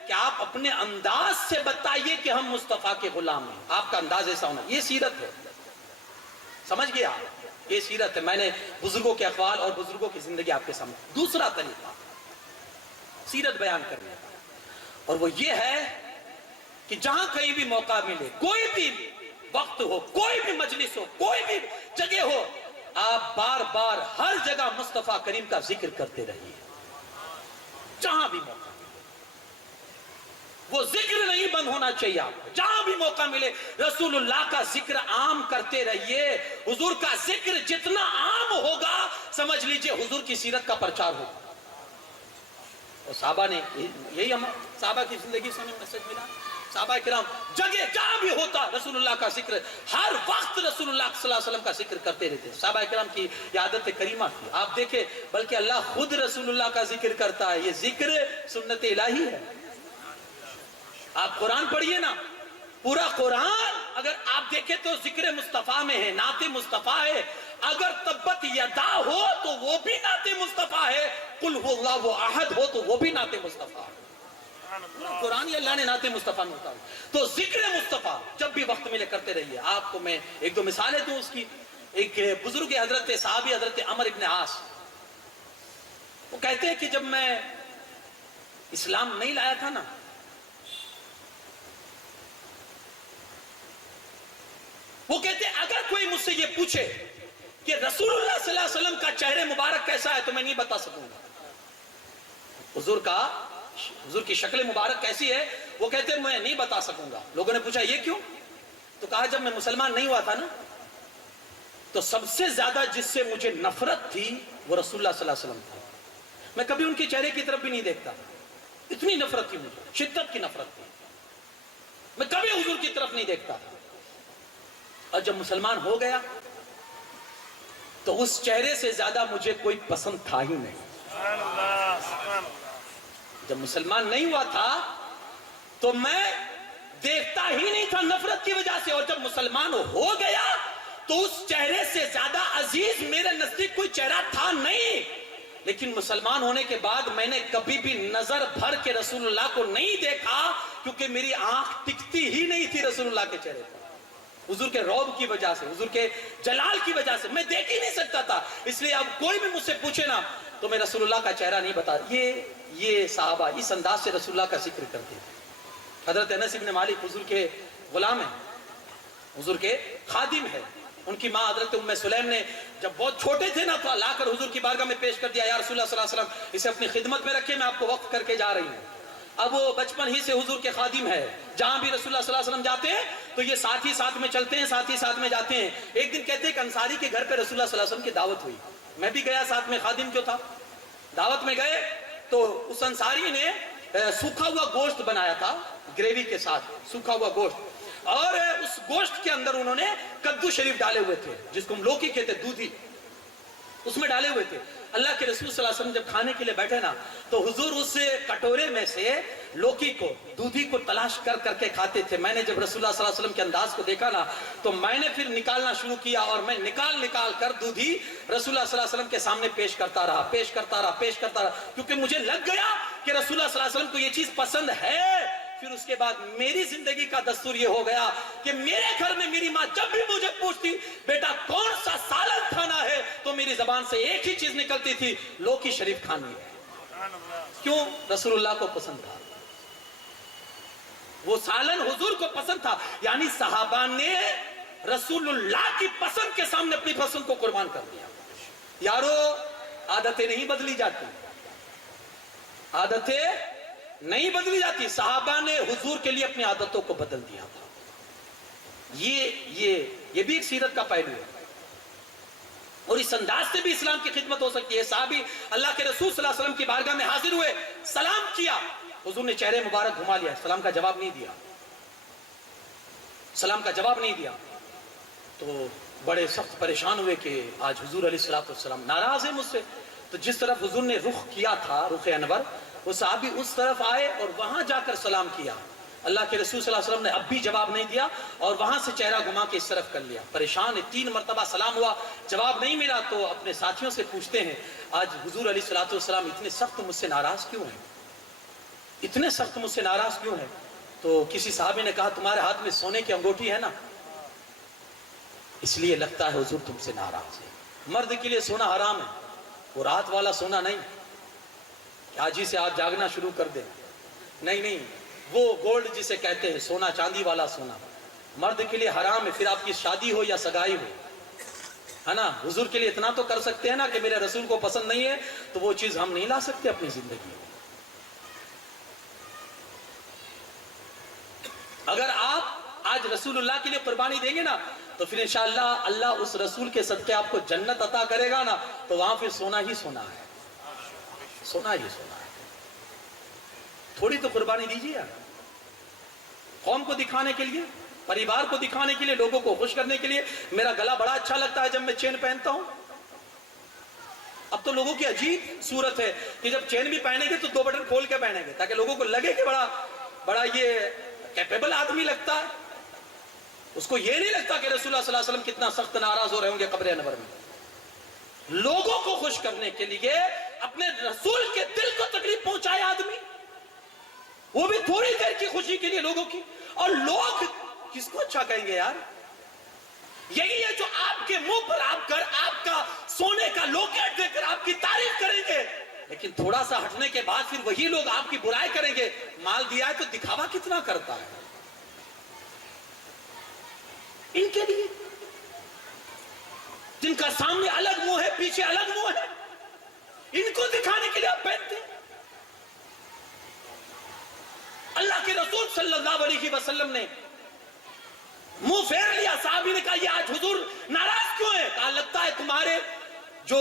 کہ آپ اپنے انداز سے بتائیے کہ ہم مصطفیٰ کے غلام ہیں۔ آپ کا انداز ایسا ہونا، یہ سیرت ہے، سمجھ گیا آپ؟ یہ سیرت ہے۔ میں نے بزرگوں کے اقوال اور بزرگوں کی زندگی آپ کے سامنے۔ دوسرا طریقہ سیرت بیان کرنے کا، اور وہ یہ ہے کہ جہاں کہیں بھی موقع ملے، کوئی بھی وقت ہو، کوئی بھی مجلس ہو، کوئی بھی جگہ ہو، آپ بار بار ہر جگہ مصطفیٰ کریم کا ذکر کرتے رہیے، جہاں بھی موقع ملے۔ وہ ذکر نہیں بند ہونا چاہیے آپ کو، جہاں بھی موقع ملے رسول اللہ کا ذکر عام کرتے رہیے۔ حضور کا ذکر جتنا عام ہوگا سمجھ لیجئے حضور کی سیرت کا پرچار ہوگا۔ اور صحابہ نے یہی ہم صحابہ کی زندگی سے ہمیں میسج ملا۔ صحابہ کرام جگہ جہاں بھی ہوتا رسول اللہ کا ذکر، ہر وقت رسول اللہ صلی اللہ علیہ وسلم کا ذکر کرتے رہتے۔ صحابہ کرام کی یہ عادت کریمہ تھی، آپ دیکھیں بلکہ اللہ خود رسول اللہ کا ذکر کرتا ہے۔ یہ ذکر سنت الہی ہے۔ آپ قرآن پڑھیے نا، پورا قرآن اگر آپ دیکھیں تو ذکر مصطفیٰ میں ہے، نعت مصطفیٰ ہے۔ اگر تبت یدا ہو تو وہ بھی نعت مصطفیٰ ہے، قل هو اللہ احد ہو تو وہ بھی نعت مصطفیٰ ہے۔ قرآن اللہ نے نعت مصطفیٰ میں اتارا۔ تو ذکر مصطفیٰ جب بھی وقت ملے کرتے رہیے۔ آپ کو میں ایک دو مثالیں دوں اس کی۔ ایک بزرگ حضرت صحابی حضرت عمر ابن عاص، وہ کہتے ہیں کہ جب میں اسلام نہیں لایا تھا نا، وہ کہتے ہیں اگر کوئی مجھ سے یہ پوچھے کہ رسول اللہ صلی اللہ علیہ وسلم کا چہرے مبارک کیسا ہے تو میں نہیں بتا سکوں گا. حضور کی شکل مبارک کیسی ہے، وہ کہتے ہیں میں نہیں بتا سکوں گا. لوگوں نے پوچھا یہ کیوں؟ تو کہا جب میں مسلمان نہیں ہوا تھا نا تو سب سے زیادہ جس سے مجھے نفرت تھی وہ رسول اللہ صلی اللہ علیہ وسلم تھا. میں کبھی ان کے چہرے کی طرف بھی نہیں دیکھتا، اتنی نفرت تھی مجھے، شدت کی نفرت تھی. میں کبھی حضور کی طرف نہیں دیکھتا تھا. اور جب مسلمان ہو گیا تو اس چہرے سے زیادہ مجھے کوئی پسند تھا ہی نہیں. جب مسلمان نہیں ہوا تھا تو میں دیکھتا ہی نہیں تھا نفرت کی وجہ سے، اور جب مسلمان ہو گیا تو اس چہرے سے زیادہ عزیز میرے نزدیک کوئی چہرہ تھا نہیں. لیکن مسلمان ہونے کے بعد میں نے کبھی بھی نظر بھر کے رسول اللہ کو نہیں دیکھا، کیونکہ میری آنکھ ٹکتی ہی نہیں تھی رسول اللہ کے چہرے پر. حضور کے رعب کی وجہ سے، حضور کے جلال کی وجہ سے میں دیکھ ہی نہیں سکتا تھا. اس لیے اب کوئی بھی مجھ سے پوچھے نا تو میں رسول اللہ کا چہرہ نہیں بتا. یہ صحابہ اس انداز سے رسول اللہ کا ذکر کرتے تھے. حضرت انس بن مالک حضور کے غلام ہیں، حضور کے خادم ہیں. ان کی ماں حضرت ام سلیم نے جب بہت چھوٹے تھے نا تو لا کر حضور کی بارگاہ میں پیش کر دیا، یا رسول اللہ صلی اللہ علیہ وسلم اسے اپنی خدمت میں رکھے، میں آپ کو وقف کر کے جا رہی ہوں. اب وہ بچپن ہی سے حضور کے خادم ہے، جہاں بھی رسول اللہ صلی اللہ علیہ وسلم جاتے ہیں تو یہ ساتھ ہی ساتھ میں چلتے ہیں، ساتھ ہی ساتھ میں جاتے ہیں. ایک دن کہتے ہیں کہ انصاری کے گھر پہ رسول اللہ صلی اللہ علیہ وسلم کی دعوت ہوئی. میں بھی گیا، ساتھ میں خادم جو تھا. دعوت میں گئے تو اس انصاری نے سوکھا ہوا گوشت بنایا تھا گریوی کے ساتھ، سوکھا ہوا گوشت، اور اس گوشت کے اندر انہوں نے کدو شریف ڈالے ہوئے تھے، جس کو ہم لوکی کہتے ہیں، دودھی، اس میں ڈالے ہوئے تھے. اللہ کے رسول صلی اللہ علیہ وسلم جب کھانے کے لیے بیٹھے نا تو حضور اس کٹورے میں سے لوکی کو، دودھی کو تلاش کر کر کے کھاتے تھے. میں نے جب رسول اللہ صلی اللہ علیہ وسلم کے انداز کو دیکھا نا تو میں نے پھر نکالنا شروع کیا، اور میں نکال کر دودھی رسول اللہ صلی اللہ علیہ وسلم کے سامنے پیش کرتا رہا، کیونکہ مجھے لگ گیا کہ رسول اللہ صلی اللہ علیہ وسلم کو یہ چیز پسند ہے. پھر اس کے بعد میری زندگی کا دستور یہ ہو گیا کہ میرے گھر میں میری ماں جب بھی مجھے پوچھتی بیٹا کون سا سالن کھانا ہے تو میری زبان سے ایک ہی چیز نکلتی تھی، لوکی شریف کھانی ہے. کیوں؟ رسول اللہ کو پسند تھا، وہ سالن حضور کو پسند تھا. یعنی صحابہ نے رسول اللہ کی پسند کے سامنے اپنی پسند کو قربان کر دیا. یارو عادتیں نہیں بدلی جاتی، عادتیں نہیں بدلی جاتی. صحابہ نے حضور کے لیے اپنی عادتوں کو بدل دیا تھا. یہ بھی ایک سیرت کا پہلو ہے، اور اس انداز سے بھی اسلام کی خدمت ہو سکتی ہے. صحابی اللہ کے رسول صلی اللہ علیہ وسلم کی بارگاہ میں حاضر ہوئے، سلام کیا، حضور نے چہرے مبارک گھما لیا، سلام کا جواب نہیں دیا. تو بڑے سخت پریشان ہوئے کہ آج حضور علیہ الصلوۃ والسلام ناراض ہیں مجھ سے. تو جس طرف حضور نے رخ کیا تھا، رخ انور، وہ صحابی اس طرف آئے اور وہاں جا کر سلام کیا. اللہ کے رسول صلی اللہ علیہ وسلم نے اب بھی جواب نہیں دیا اور وہاں سے چہرہ گھما کے اس طرف کر لیا. پریشان ہے، 3 مرتبہ سلام ہوا، جواب نہیں ملا. تو اپنے ساتھیوں سے پوچھتے ہیں آج حضور علیہ الصلوۃ والسلام اتنے سخت مجھ سے ناراض کیوں ہیں، اتنے سخت مجھ سے ناراض کیوں ہیں؟ تو کسی صحابی نے کہا تمہارے ہاتھ میں سونے کی انگوٹھی ہے نا، اس لیے لگتا ہے حضور تم سے ناراض ہے. مرد کے لیے سونا حرام ہے، وہ رات والا سونا نہیں، آج ہی سے آپ جاگنا شروع کر دیں. نہیں، وہ گولڈ جسے کہتے ہیں، سونا چاندی والا سونا مرد کے لیے حرام ہے. پھر آپ کی شادی ہو یا سگائی ہو، ہے نا. حضور کے لیے اتنا تو کر سکتے ہیں نا کہ میرے رسول کو پسند نہیں ہے تو وہ چیز ہم نہیں لا سکتے اپنی زندگی میں. اگر آپ آج رسول اللہ کے لیے قربانی دیں گے نا تو پھر انشاءاللہ اللہ اس رسول کے صدقے آپ کو جنت عطا کرے گا نا. تو وہاں پھر سونا ہی سونا ہے، سونا ہی سونا ہے. تھوڑی تو قربانی دیجیے یار، قوم کو دکھانے کے لیے، پریوار کو دکھانے کے لیے، لوگوں کو خوش کرنے کے لیے. میرا گلا بڑا اچھا لگتا ہے جب میں چین پہنتا ہوں. اب تو لوگوں کی عجیب صورت ہے کہ جب چین بھی پہنیں گے تو 2 بٹن کھول کے پہنیں گے تاکہ لوگوں کو لگے کہ بڑا یہ کیپیبل آدمی لگتا ہے. اس کو یہ نہیں لگتا کہ رسول اللہ صلی اللہ علیہ وسلم کتنا سخت ناراض ہو رہے ہوں گے قبر انور میں. لوگوں کو خوش کرنے کے لیے اپنے رسول کے دل کو تکلیف پہنچائے آدمی، وہ بھی تھوڑی دیر کی خوشی کے لیے لوگوں کی. اور لوگ کس کو اچھا کہیں گے یار؟ یہی ہے جو آپ کے منہ پر آپ کا سونے کا لوکیٹ دے کر آپ کی تعریف کریں گے، لیکن تھوڑا سا ہٹنے کے بعد پھر وہی لوگ آپ کی برائی کریں گے. مال دیا ہے تو دکھاوا کتنا کرتا ہے ان کے لیے، جن کا سامنے الگ منہ ہے پیچھے الگ منہ ہے، ان کو دکھانے کے لیے آپ پہنتے ہیں. اللہ کے رسول صلی اللہ علیہ وسلم نے منہ پھیر لیا. صحابی نے کہا یہ آج حضور ناراض کیوں ہے؟ کہا لگتا ہے تمہارے جو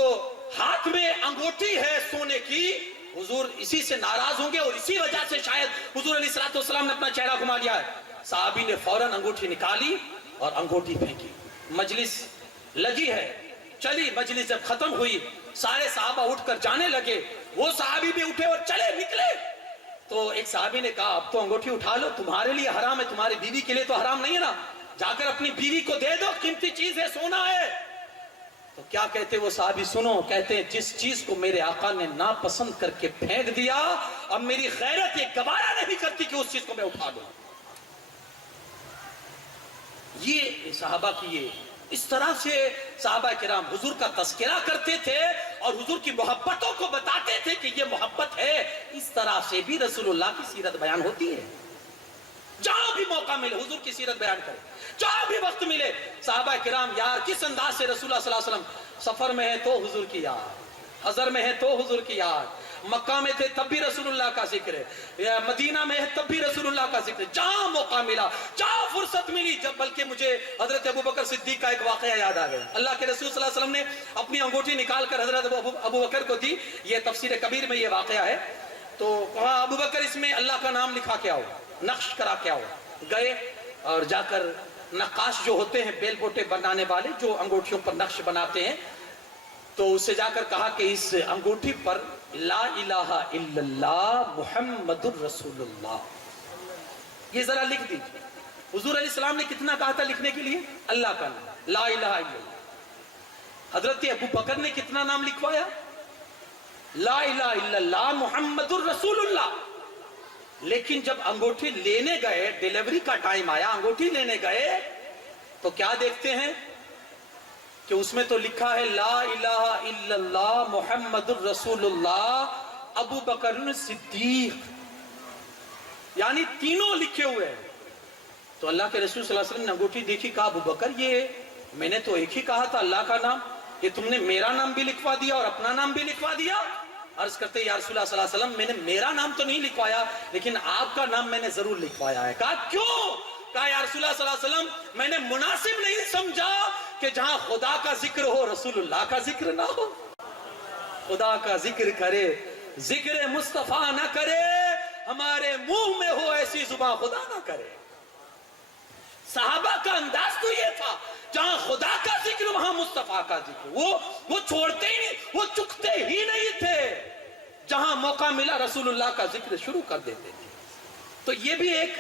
ہاتھ میں انگوٹھی ہے سونے کی، حضور اسی سے ناراض ہوں گے اور اسی وجہ سے شاید حضور علیہ السلام نے اپنا چہرہ گھما لیا ہے. صحابی نے فوراً انگوٹھی نکالی اور انگوٹھی پھینکی. مجلس لگی ہے، چلی. مجلس جب ختم ہوئی سارے صحابہ اٹھ کر جانے لگے، وہ صحابی بھی اٹھے اور چلے نکلے. تو ایک صحابی نے کہا اب تو انگوٹھی اٹھا لو، تمہارے لیے حرام ہے، تمہاری بیوی کے لیے تو حرام نہیں ہے نا، جا کر اپنی بیوی کو دے دو، قیمتی چیز ہے، سونا ہے. تو کیا کہتے وہ صحابی؟ سنو، کہتے ہیں جس چیز کو میرے آقا نے ناپسند کر کے پھینک دیا، اب میری غیرت یہ گوارا نہیں کرتی کہ اس چیز کو میں اٹھا لوں. یہ صحابہ کی یہ اس طرح سے صحابہ کرام حضور کا تذکرہ کرتے تھے اور حضور کی محبتوں کو بتاتے تھے کہ یہ محبت ہے. اس طرح سے بھی رسول اللہ کی سیرت بیان ہوتی ہے. جہاں بھی موقع ملے حضور کی سیرت بیان کرے، جہاں بھی وقت ملے. صحابہ کرام یار کس انداز سے رسول اللہ صلی اللہ علیہ وسلم سفر میں ہے تو حضور کی یاد، حضر میں ہے تو حضور کی یاد، مکہ میں تھے تب بھی رسول اللہ کا ذکر ہے، مدینہ میں ہے تب بھی رسول اللہ کا ذکر ہے. جہاں موقع ملا، جہاں فرصت ملی. جب بلکہ مجھے حضرت ابو بکر صدیق کا ایک واقعہ یاد آ گیا. اللہ کے رسول صلی اللہ علیہ وسلم نے اپنی انگوٹھی نکال کر حضرت ابو بکر کو دی. یہ تفسیر کبیر میں یہ واقعہ ہے. تو کہا ابو بکر اس میں اللہ کا نام لکھا کے آؤ، نقش کرا کے آؤ. گئے اور جا کر نقاش جو ہوتے ہیں بیل بوٹے بنانے والے جو انگوٹھیوں پر نقش بناتے ہیں، تو اس سے جا کر کہا کہ اس انگوٹھی پر لا الہ الا اللہ محمد الرسول اللہ یہ ذرا لکھ دیجیے. حضور علیہ السلام نے کتنا کہا تھا لکھنے کے لیے؟ اللہ کا نام، لا الہ الا اللہ. حضرت ابو بکر نے کتنا نام لکھوایا؟ لا الہ الا اللہ محمد الرسول اللہ. لیکن جب انگوٹھی لینے گئے، ڈیلیوری کا ٹائم آیا، انگوٹھی لینے گئے تو کیا دیکھتے ہیں کہ اس میں تو لکھا ہے لا الہ الا اللہ محمد الرسول اللہ ابو بکر صدیق، یعنی تینوں لکھے ہوئے ہیں. تو اللہ کے رسول صلی اللہ علیہ وسلم نے انگوٹھی دیکھی، کہا ابو بکر یہ میں نے تو ایک ہی کہا تھا اللہ کا نام، یہ تم نے میرا نام بھی لکھوا دیا اور اپنا نام بھی لکھوا دیا. عرض کرتے یا رسول اللہ صلی اللہ علیہ وسلم میں نے میرا نام تو نہیں لکھوایا لیکن آپ کا نام میں نے ضرور لکھوایا ہے. کہا کیوں؟ کہا یا رسول اللہ صلی اللہ علیہ وسلم میں نے مناسب نہیں سمجھا کہ جہاں خدا کا ذکر ہو رسول اللہ کا ذکر نہ ہو. خدا کا ذکر کرے، ذکر مصطفیٰ نہ کرے، ہمارے منہ میں ہو ایسی زبان خدا نہ کرے. صحابہ کا انداز تو یہ تھا، جہاں خدا کا ذکر وہاں مصطفیٰ کا ذکر. وہ چھوڑتے ہی نہیں، وہ چکتے ہی نہیں تھے. جہاں موقع ملا رسول اللہ کا ذکر شروع کر دیتے تھے. تو یہ بھی ایک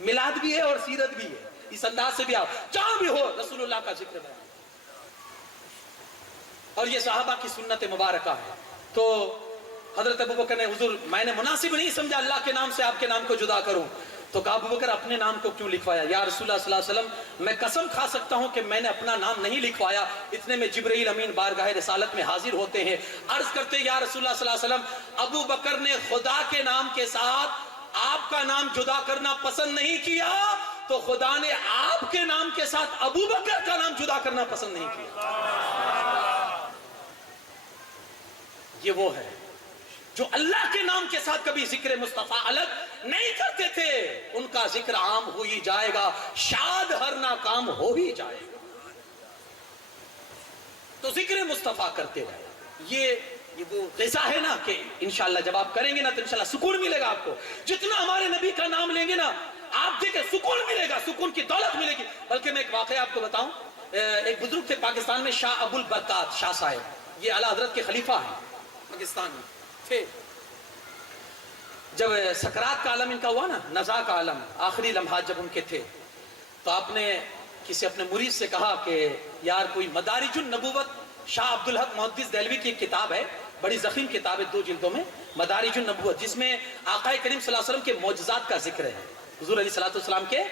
میلاد بھی ہے اور سیرت بھی ہے. اس انداز سے بھی آپ جہاں بھی ہو رسول اللہ کا ذکر ہے. اور یہ صحابہ کی سنت مبارکہ ہے. تو حضرت ابو بکر نے حضور میں نے مناسب نہیں سمجھا اللہ کے نام سے آپ کے نام کو جدا کروں. تو کہا ابو بکر اپنے نام کو کیوں لکھوایا؟ یا رسول اللہ صلی اللہ علیہ وسلم میں قسم کھا سکتا ہوں کہ میں نے اپنا نام نہیں لکھوایا. اتنے میں جبرائیل امین بارگاہ رسالت میں حاضر ہوتے ہیں. عرض کرتے یا رسول اللہ صلی اللہ علیہ وسلم ابو بکر نے خدا کے نام کے ساتھ آپ کا نام جدا کرنا پسند نہیں کیا تو خدا نے آپ کے نام کے ساتھ ابو بکر کا نام جدا کرنا پسند نہیں کیا. یہ وہ ہے جو اللہ کے نام کے ساتھ کبھی ذکر مصطفیٰ الگ نہیں کرتے تھے. ان کا ذکر عام ہو ہی جائے گا، شاد ہر ناکام ہو ہی جائے گا. تو ذکر مصطفیٰ کرتے رہے. یہ وہ غذا ہے نا کہ انشاءاللہ جب آپ کریں گے نا تو انشاءاللہ سکون ملے گا آپ کو. جتنا ہمارے نبی کا نام لیں گے نا آپ دیکھیں سکون ملے گا، سکون کی دولت ملے گی. بلکہ میں ایک واقعہ آپ کو بتاؤں. ایک بزرگ تھے پاکستان میں، شاہ ابو البرکات شاہ صاحب، یہ اعلیٰ حضرت کے خلیفہ ہیں پاکستان میں تھے. جب سکرات کا عالم ان کا ہوا نا، نزا کا عالم، آخری لمحات جب ان کے تھے تو آپ نے کسی اپنے مرید سے کہا کہ یار کوئی مدارج النبوت، شاہ عبدالحق محدث دہلوی کی ایک کتاب ہے، بڑی ضخیم کتاب ہے 2 جلدوں میں، مدارج النبوت، جس میں آقا کریم صلی اللہ علیہ وسلم کے معجزات کا ذکر ہے، حضور علیہ الصلوۃ والسلام کے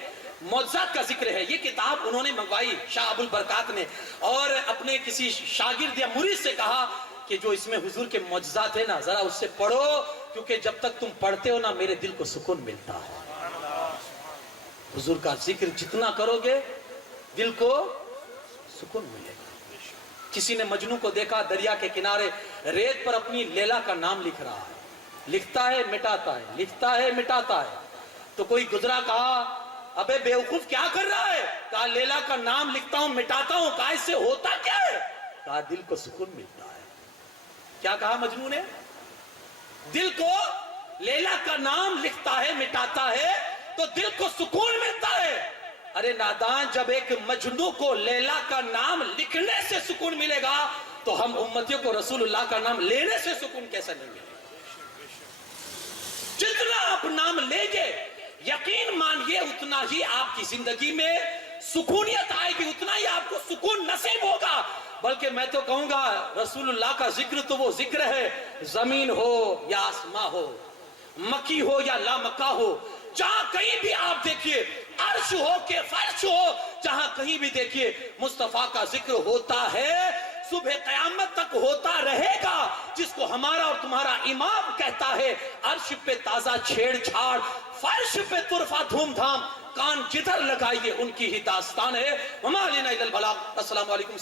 معجزات کا ذکر ہے. یہ کتاب انہوں نے منگوائی شاہ ابو البرکات نے, اور اپنے کسی شاگرد یا مرید سے کہا کہ جو اس میں حضور کے معجزات ہیں نا ذرا اس سے پڑھو, کیونکہ جب تک تم پڑھتے ہو نا میرے دل کو سکون ملتا ہے. حضور کا ذکر جتنا کرو گے دل کو سکون ملے گا. کسی نے مجنوں کو دیکھا دریا کے کنارے ریت پر اپنی لیلا کا نام لکھ رہا ہے, لکھتا ہے مٹاتا ہے, لکھتا ہے مٹاتا ہے. تو کوئی گزرا, کہا ابے بیوقوف کیا کر رہا ہے؟ کہا لیلا کا نام لکھتا ہوں مٹاتا ہوں. کہا اس سے ہوتا کیا ہے؟ کہا دل کو سکون ملتا ہے. کیا کہا مجنوں نے؟ دل کو, لیلا کا نام لکھتا ہے مٹاتا ہے تو دل کو سکون ملتا ہے. ارے نادان, جب ایک مجنوں کو لیلا کا نام لکھنے سے سکون ملے گا تو ہم امتیوں کو رسول اللہ کا نام لینے سے سکون کیسا نہیں ملے گا؟ جتنا آپ نام لیں گے یقین مانیے اتنا ہی آپ کی زندگی میں سکونیت آئے گی, اتنا ہی آپ کو سکون نصیب ہوگا. بلکہ میں تو کہوں گا رسول اللہ کا ذکر تو وہ ذکر ہے, زمین ہو یا آسمان ہو, مکی ہو یا لامکہ ہو, جہاں کہیں بھی آپ دیکھیے, عرش ہو کہ فرش ہو, جہاں کہیں بھی دیکھیے مصطفیٰ کا ذکر ہوتا ہے. صبح قیامت تک ہوتا رہے گا. جس کو ہمارا اور تمہارا امام کہتا ہے عرش پہ تازہ چھیڑ چھاڑ, فرش پہ طرفہ دھوم دھام, کان جدھر لگائیے ان کی ہی داستان ہے. وما علینا الا البلاغ. السلام علیکم.